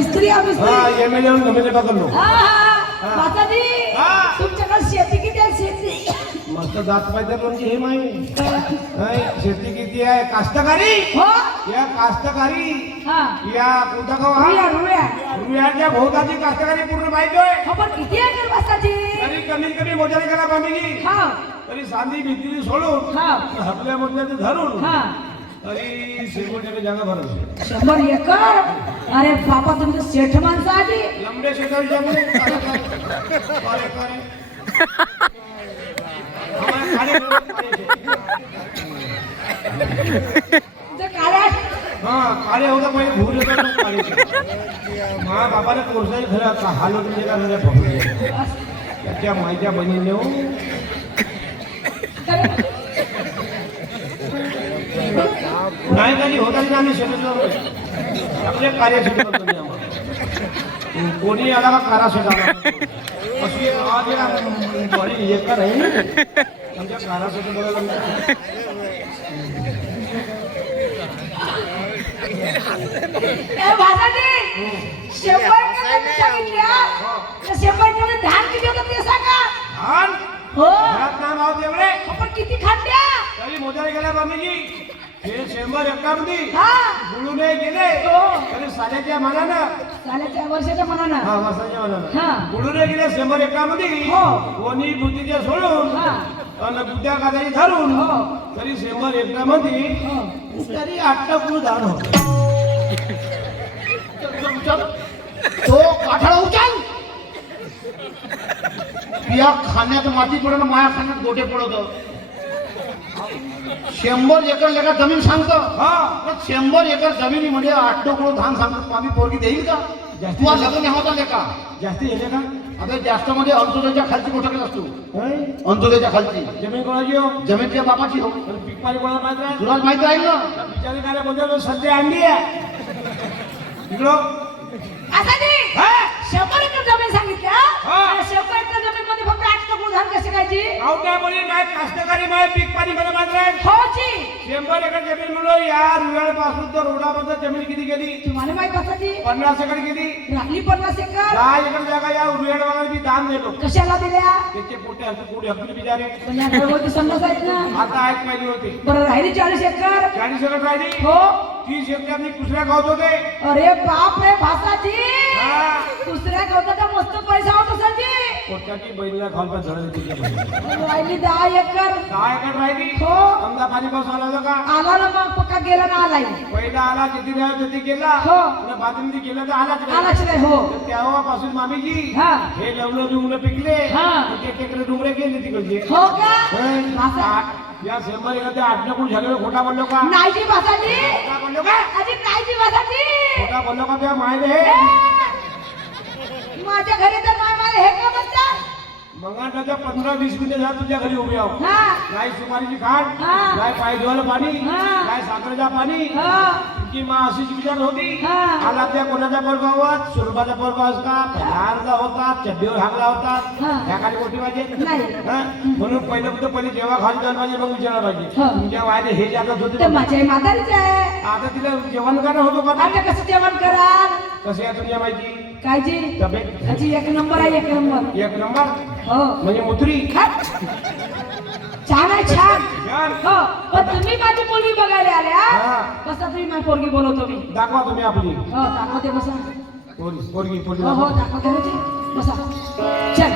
मिस्त्री MLA MLA पकडलो. माताजी तुमच्याकडे शेती किती आहे? शेती मस्त जात पाहिजे म्हणजे हे माहिती नाही. शेती किती आहे? कास्तकारी. या कास्तकारी या कोणता गाव हा? रुयाच्या भोवताची कास्तकारी पूर्ण माहिती आहे. खबर किती आहे माताजी? तरी कमीत कमी मोजारी करा मामीजी. तरी सांदी भीती सोडून आपल्या मोठ्याचं धरून तरी शेवटच्या जागा भरत 100 एकर. अरे बाबा तुमचं सेठ माणसं आधी लंबे शेताच्या मुळे काळे होता पहिले भूल मा बाबाने कोर्साही खरं हाल होते का घरा पकडले त्याच्या मायच्या बनी नेऊ नाही कधी होता आम्ही शेतात आपले कार्य शिकवतो कोणी आला का कारा शेताला अशी आज बडी एकर आहे आमच्या कारा शेतात बघायला किती खांद्या तरी मोजारी गेल्या मामीजी हे 100 एकरामध्ये बुडून गेले तरी साल्याच्या मनानं वर्षाच्या मनानं वर्षाच्या मनानं बुडून गेले 100 एकरामध्ये कोणी बुद्धीच्या सोडून आणि बुद्ध्या कादाची धरून तरी 100 एकरामध्ये तरी 8 गुरु धान होत. तो काठाळा उचल या खाण्यात माती पडणं माया खाण्यात गोटे पडत 100 एकर लेखा जमीन सांगतो. 100 एकर जमिनीमध्ये 8 किलो धान सांगतो. आम्ही पोरगी देईल का? तुला लग्न होता लेखा जास्ती येते का? आता जास्त मध्ये अंतोदयाच्या खालची गोठा असतो. अंतोदयाच्या खालची जमीन कोणाची हो? जमीन त्या बापाची हो. पिकपारी कोणाला माहित आहे? तुला माहित राहील ना. बिचारी काय बोलतो सध्या आणली आहे इकडं 100 एकर जमीन सांगितल्या. 100 एकर जमीन मध्ये फक्त 8 किलो धान कसे खायची? काय बोली नाही कास्तकारी माय पिकपारी मला माहित आहे. 100 एकर जमीन म्हणून या रुयाळ पासून तर रोडापर्यंत जमीन किती गेली तुम्हाला माहित माताजी? 50 एकर गेली. राहिली 50 एकर. 10 एकर जागा या रुयाळ वाला मी दान देतो. कशाला दिल्या? त्याचे पोटे असते पुढे हकली बिचारे पण या घरगुती समज आहेत ना. आता ऐक पाहिजे होते. बरं राहिली 40 एकर. 40 एकर राहिली. 30 एकर मी दुसऱ्या गावात होते. अरे बाप रे भासाजी दुसऱ्या गावाचा मस्त पैसा होता संजी. पोटाची बैलीला खाल पण झडले तिथे राहिली 10 एकर. 10 एकर राहिली. समजा पाणी पाऊस आला होता का? आला ना मग पक्का गेला ना आलाय. पहिला आला किती वेळा तिथे गेला बाथरूम गेला तर आलाच नाही. तेव्हापासून मामीजी हे लवलं डुंगर पिकले तिकडे डुंगरे गेले तिकडचे. हो का? या 100 एकर 8 नकून झाले. खोटा बोललो का? नाही जी भासाजी. खोटा बोललो का? अजी नाही जी भासाजी. खोटा बोललो का? त्या मायने हे माझ्या घरी तर माय हे का म्हणतात? मंगाटाच्या 15-20 मिनिटे झाले तुझ्या घरी उभी आहो. नाही सुपारीची खाट नाही पाय धुवायला पाणी नाही साखरेचा पाणी. तुमची मा अशीच विचार होती. आला त्या कोणाच्या पोरगावात सुरबाचा पोरगाव का पठारचा होता चड्डीवर हागला होता ह्या खाली मोठी पाहिजे म्हणून पहिले जेव्हा खाली जायला पाहिजे मग विचारायला पाहिजे तुमच्या वायदे हे जातच होते. माझ्या म्हातारीच आहे. आता तिला जेवण करणं होतो का? आता कसं जेवण कराल? कसं आहे तुमच्या माहिती? काय जी तब्येत अजी 1 नंबर आहे. 1 नंबर. 1 नंबर हो म्हणजे मुत्री छान आहे छान. हो पण तुम्ही माझी मुलगी बघायला आल्या कसा तुम्ही माझी पोरगी बोलवतो मी. दाखवा तुम्ही आपली. हो दाखवते बसा. पोरगी हो दाखवते बसा. चल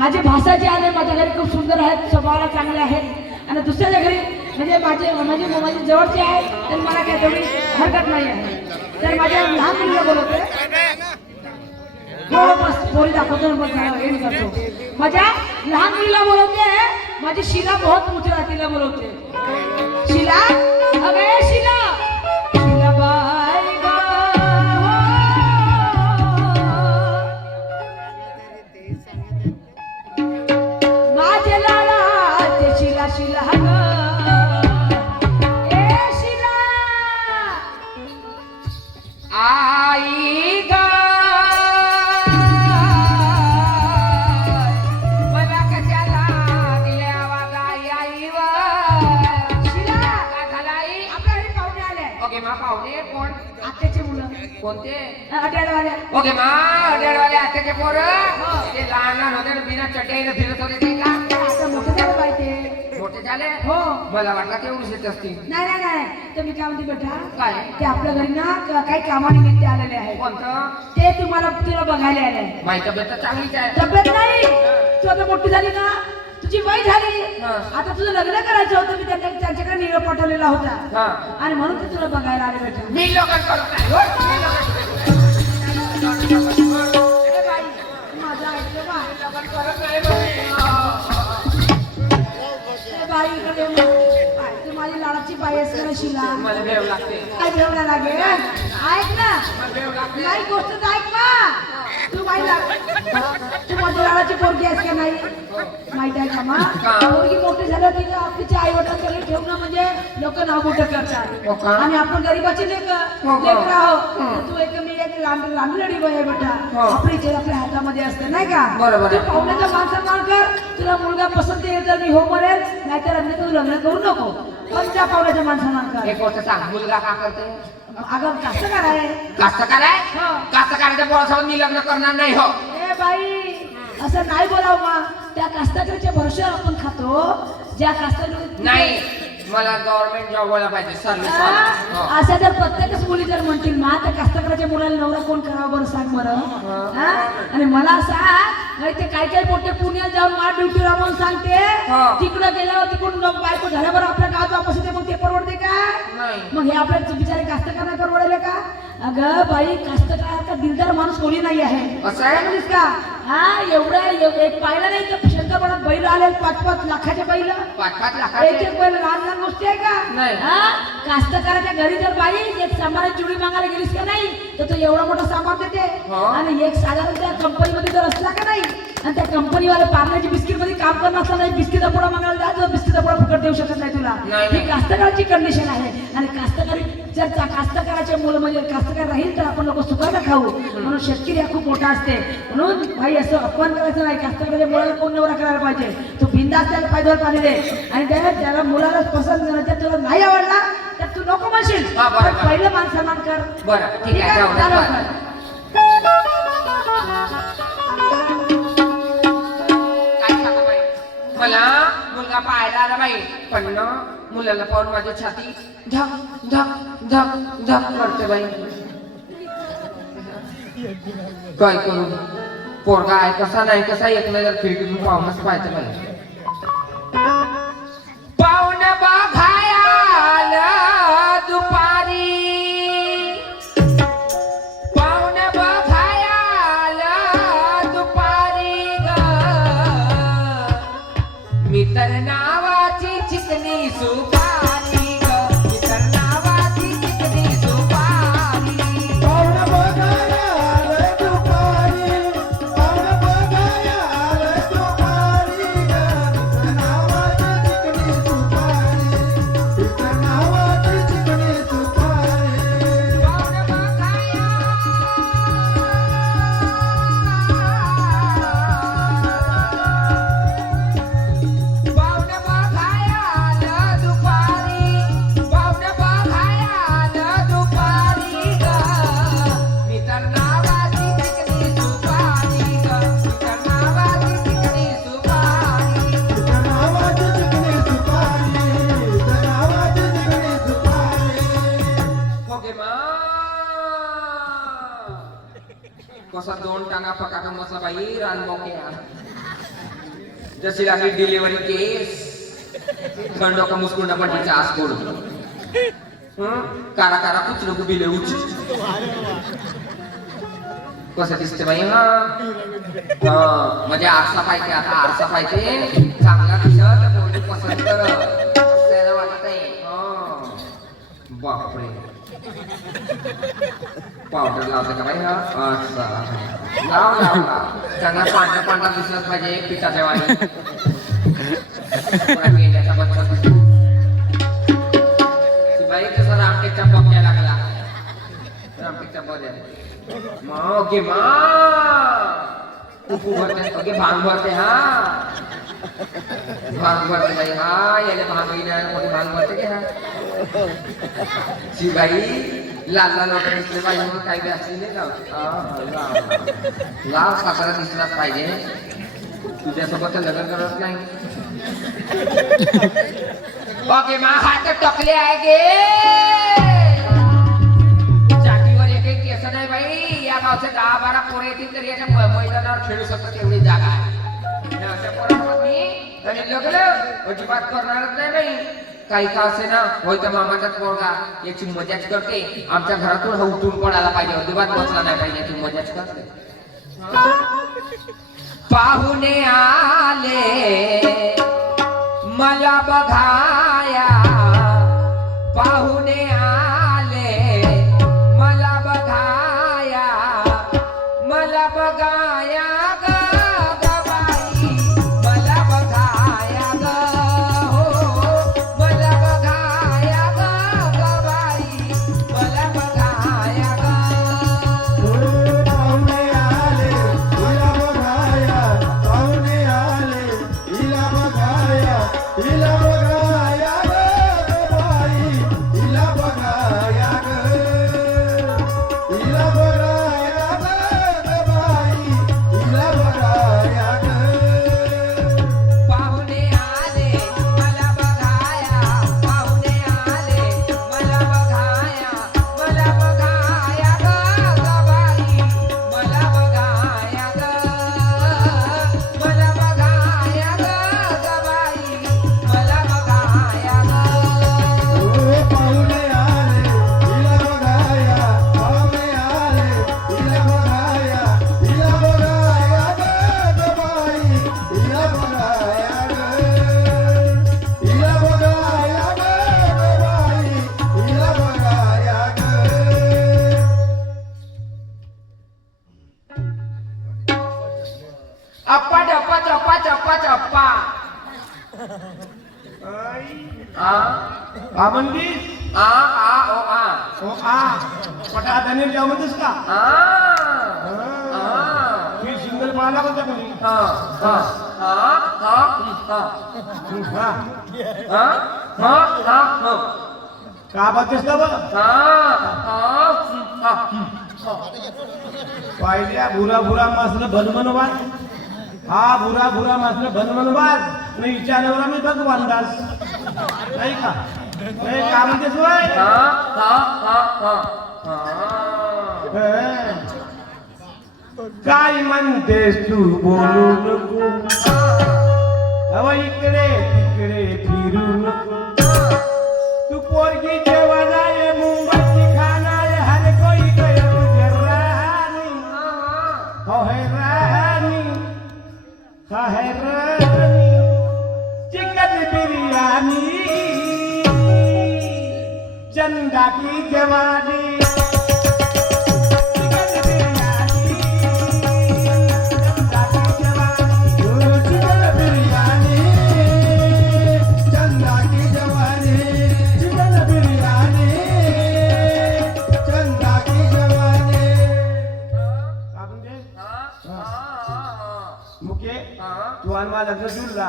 माझे भाषाचे आले माझ्या घरी खूप सुंदर आहेत स्वभावाला चांगले आहेत आणि दुसऱ्याच्या घरी म्हणजे माझे जवळचे आहे तर मला काय तेवढी हरकत नाही आहे. तर माझ्या लहान मुलीला बोलवते. हो बस पोरी दाखवतो एंड करतो. माझ्या लहान मुलीला बोलवते. माझी शिला बहुत मोठी तिला बोलवते. शिला अगे शिला शिला बाई ग माझे लाडाचे शिला शिला ग ए शिला आई ग शिला काय झालं आई? आपल्या घरी कोणते अड्याडवाल्या ओके मा अड्याडवाले आत्याचे पोर ते लहान लहान होते ना, बिना चटईने फिरत होते ते का आता मोठे झालं पाहिजे मोठे झाले हो मला वाटलं तेवढीच येत असतील नाही नाही नाही तर मी काय म्हणते बेटा काय ते आपल्या घरी ना काही कामानिमित्त आलेले आहेत कोणतं ते तुला बघायला आले माझी तब्येत तर चांगलीच आहे तब्येत नाही तू आता मोठी झाली ना तुझी वय झाली हा. आता तुझं लग्न करायचं होतं मी त्यांच्याकडे निरोप पाठवलेला होता हा आणि म्हणून ते तुला बघायला आले बेटा मी लोकांकडून नाही हो, मी लोकांकडून अरे बाई माझं ऐकलं बा करत नाही बाई. अरे बाई इकडे ये. बाई, तू माझी लाडाची बाई आहेस का शिला मला भेव लागते काय जेवणा लागेल ऐक ना मला भेव लागते नाही गोष्ट तर ऐक ना तू बाई तू माझ्या लाडाची पोरगी आहेस का नाही माहित आहे का मा का? पोरगी मोठी झाली तिला तिच्या आई वडिलांकडे ठेवणं म्हणजे लोक नाव मोठं हो करतात का? आणि आपण गरीबाची लेकर हो का? आहोत तू एक मी एक लांबलडी बाई आहे बेटा हो. आपली इच्छा आपल्या हातामध्ये असते नाही का बरोबर तू आहे. पाहुण्याचा मान सन्मान कर तुला मुलगा पसंत येईल तर मी हो म्हणेल नाहीतर अन्य तू लग्न करू नको पण त्या पाहुण्याचा मान सन्मान कर एक गोष्ट सांग मुलगा का करते अगं कास्तकार आहे कास्तकार आहे हो. कास्तकाराच्या पोरासोबत मी लग्न करणार नाही हो ए बाई असं नाही बोलाव मा त्या कास्तकारीच्या भरोश्यावर आपण खातो ज्या कास्तकारी नाही मला गव्हर्नमेंट जॉब व्हायला पाहिजे सर्व्हिस वाला असं जर प्रत्येकच मुली जर म्हणतील मा त्या कास्तकाराच्या मुलाला नवरा कोण करावा बरं सांग बरं हा? आणि मला सांग नाही ते काय काय मोठे पुण्यात जाऊन मा ड्युटी राहून सांगते हा. तिकडं गेल्यावर तिकडून बायको झाल्यावर आपल्या गावात वापस येते मग ते परवडते का नाही मग हे आपल्या बिचारे कास्तकार नाही परवडले का अगं बाई कास्तकार का दिलदार माणूस कोणी नाही आहे असं आहे? म्हणलीस का हा एक पाहिलं नाही तर शंकरपणात बैल आले 5-5 लाखाचे बैल 5-5 एक लाखाचे एक बैल लहान लहान गोष्टी आहे का नाही. हा कास्तकाराच्या घरी जर बाई एक सांबाराची जुडी मागायला गेलीस का नाही तर तो एवढा मोठा सामान देते हो. आणि एक साधारण त्या कंपनीमध्ये जर असला का नाही आणि त्या कंपनीवाले पार्ल्याची बिस्किट मध्ये काम करणार असला नाही बिस्किट पुढा मागायला जातो बिस्किट पुढा फुकट देऊ शकत नाही तुला नाही, ही नाही. कास्तकाराची कंडिशन आहे आणि कास्तकारी जर कास्तकाराचे मुलं म्हणजे कास्तकार राहील तर आपण लोक सुखाला खाऊ म्हणून शेतकरी हा खूप मोठा असते म्हणून भाई असं अपमान करायचं नाही कास्तकाराच्या मुलाला कोण नवरा करायला पाहिजे तू बिंदास त्याला पायद्यावर पाणी दे आणि त्याला मुलाला पसंत करायचं तुला नाही आवडला तर तू नको म्हणशील हा, बरं, पण बरं. पहिलं मान सन्मान कर बरं ठीक आहे जाऊ दे. चालव बरं. कर. काय सांगा बाई मला मुलगा पाहायला आला बाई पण ना मुलाला पाहून माझी छाती धक धक धक धक करते बाई काय करू पोरगा आहे कसा नाही कसा एक नजर फिरून पाहूनच पाहिजे बाई पाहुण बघायला दुपारी पाहुण बघायला दुपारी ग मी तर नावाची चिकनी सुपारी ग मी तर नावाची चिकनी सुपारी पाहुणा बघायला आलं दुपारी, पाहुणा बघायला आलं दुपारी ग. तुझं नावाची चिकनी सुपारी, तुझं नावाची चिकनी सुपारी. पाहुण बघाया पाहुण बघायला दुपारी पाहुण बघायला दुपारी ग मी तर नावाची चिकनी सुपारी ग मी तर नावाची चिकनी सुपारी तुझं नावाची चिकनी सुपारी, तुझं नावाची चिकनी सुपारी. ओके मा कसा 2 टांगा पकाकन बसला बाई रानबोके जशी लागली डिलिव्हरी केस खंडो का मुस्कुंडा पट्टीचा आस कोड कारा कारा कुछ लोक बिले उच कसं दिसते बाई हा म्हणजे आरसा पाहिजे आता आरसा पाहिजे चांगला दिसत पोरगी पसंत कर त्याला वाटत आहे बापरे पावडर लावते का बाई हा अच्छा लाव लाव लाव चांगला पांढरा पांढरा दिसलाच पाहिजे पिठाच्या वाणी मेंढ्याचा बच्चा दिसतो. ती बाई तसा रामटेकचा बघ्या लागला रामटेकचा बघ्या मा गे मा कुकू भरते ओके भांग भरते हा भांग भरते बाई हा याला भांग नाही कोणी भांग भरते की हा ती बाई लाल लाल वगैरे दिसले पाहिजे म्हणून काही बी असली नाही लाल साखरा दिसलाच पाहिजे. तुझ्यासोबत लग्न करत नाही. ओके मा हात टकले आहे गे. जातीवर एक एक केस नाही बाई. या गावचे 10-12 पोरे येतील तर याच्या मैदानावर खेळू शकतात एवढी जागा आहे. अशा पोरांनी आणि लग्न अजिबात करणारच नाही बाई. काही का असे ना होय तर मामाचा पोरगा याची मजाच करते. आमच्या घरातून उठून पडायला पाहिजे. अजिबात बसला नाही पाहिजे. याची मजाच करते. पाहुणे आले मला बघाया. पाहुणे आले मला बघाया. मला बघाया ग बाई. मला बघाया ग हो. मला बघाया ग बाई. मला बघाया ग. पाहुणे आले हिला बघाया. पाहुणे आले हिला बघाया. हिला बघाया ग बाई. हिला बघाया ग. हिला बघाया ग बाई. हिला बघाया ग. पाहुणे आले मला बघाया. पाहुणे आले मला बघाया. मला बघाया ग बाई. मला बघाया ग. मला बघाया ग बाई. मला बघाया ग. पाहुणे आले हिला बघाया. पाहुणे आले हिला बघाया. हिला बघाया ग बाई. हिला बघाया ग. हिला बघाया ग बाई. हिला बघाया ग. अप्पा डप्पा चप्पा चप्पा चप्पा. आ म्हणलीस? आ आ ओ आ. ओ आ पटा धनेर जाऊ म्हणतेस का? आ आ. मी सिंगल पाहिला होता कोणी? हा हा हा हा हा हा. हा हा हा हा. का बघतेस का बघ? हा हा हा. पाहिल्या भुरा भुरा मासलं भनमनवाज. हा भुरा भुरा मासलं भनमनवाज. नाही विचारल्यावर मी भगवान दास. नाही का? नाही का म्हणतेस वय? हा हा हा हा हा. काय म्हणतेस तू बोलू नको. हव इकडे तिकडे फिरू नको. तू पोरगी जेव्हा जाय मुंबईची खाणार हर कोई गयो तुझे राणी. हो है राणी. हा है राणी. चिकन बिर्याणी. चंदा की जवानी. चिकन बिर्यानी. चंदा की जवानी. ओ चिकन बिर्यानी. चंदा की जवानी. चिकन बिर्यानी. चंदा की जवानी. का म्हणजे? मुके तू आणि मला लग्न जुळला.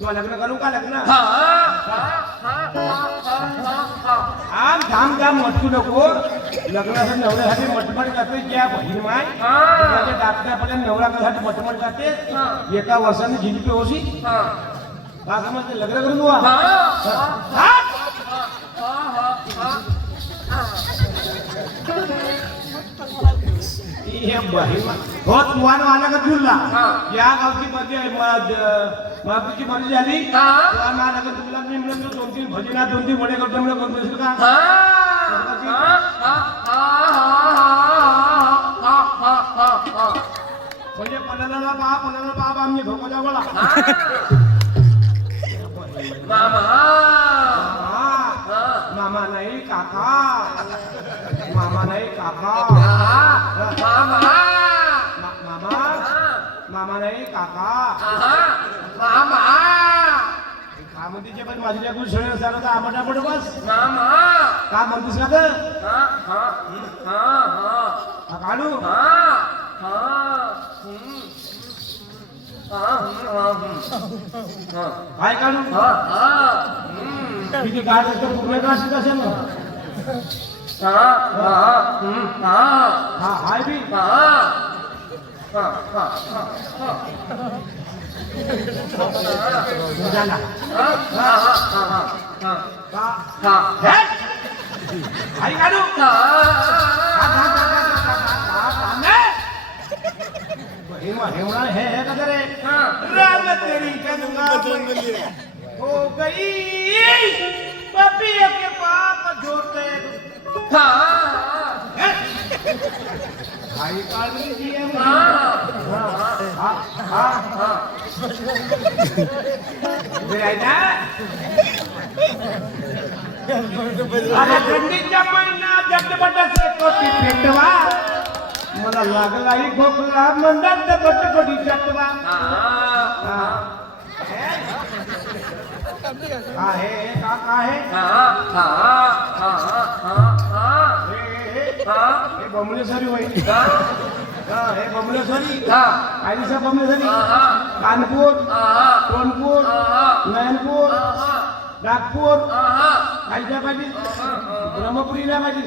तू लग्न करू का लग्न? आम धाम धाम मटकू नको. लग्नासाठी नवऱ्यासाठी मटमट जाते. ज्या बहीण माय दाखल्यापर्यंत नवरासाठी मटमट जाते. एका वर्षाने झिलपी होशी का समजते? लग्न करून बुवा. हो तुवान आला का तुला? या गावची मागची मर्जी झाली. तुवान आला का तुला मी म्हणून 2-3 भजना 2-3 वडे करतो म्हणून करून देशील का? म्हणजे पणाला बाप आम्ही धोका बोला. मामा नाही काका. मामा नाही काका. मामा मामा नाही काका. का म्हणते पण माझ्या गुण सगळं सांगत आमटापट बस. का म्हणतेस का ग? काढू काय काढू? किती काढ पूर्ण काढ कसे ना हा हाय बी झाला आई काढू हेवणा हे का रे राम तेरी गंगा हो गई पपिया के पाप जोते आई काढली जी ना अरे थंडीच्या महिन्यात झटपटाचे कोटी पेटवा मला लागला ही खोकला मंदात बटकोटी चटवा आहे काका आहे हे बमलेश्वरी वहिनी हे बमलेश्वरी आईसा बमलेश्वरी कानपूर सोनपूर नयनपूर नागपूर आईच्या पाहिजे ब्रह्मपुरीला पाहिजे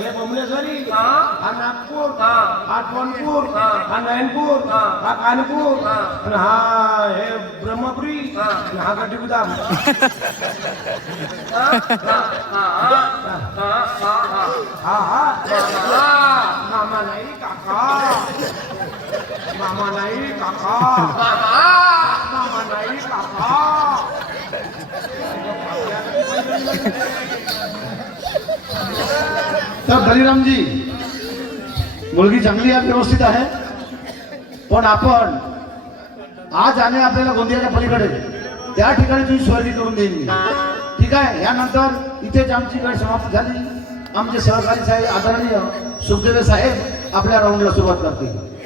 हे बमलेश्वरी हा नागपूर हा सोनपूर हा नयनपूर हा कानपूर आणि हा हे ब्रह्मपुरी आणि हा गड्डीगुदाम हा हा मामा नाही काका मामा नाही काका मामा नाही काका तर बलिरामजी मुलगी चांगली आहे व्यवस्थित आहे पण आपण आज आले आपल्याला गोंदियाच्या पलीकडे त्या ठिकाणी तुझी स्वारी करून देईन मी ठीक आहे यानंतर इथेच आमची वेळ समाप्त झाली आमचे सहकारी साहेब आदरणीय सुखदेव साहेब आपल्या राऊंडला सुरुवात करतील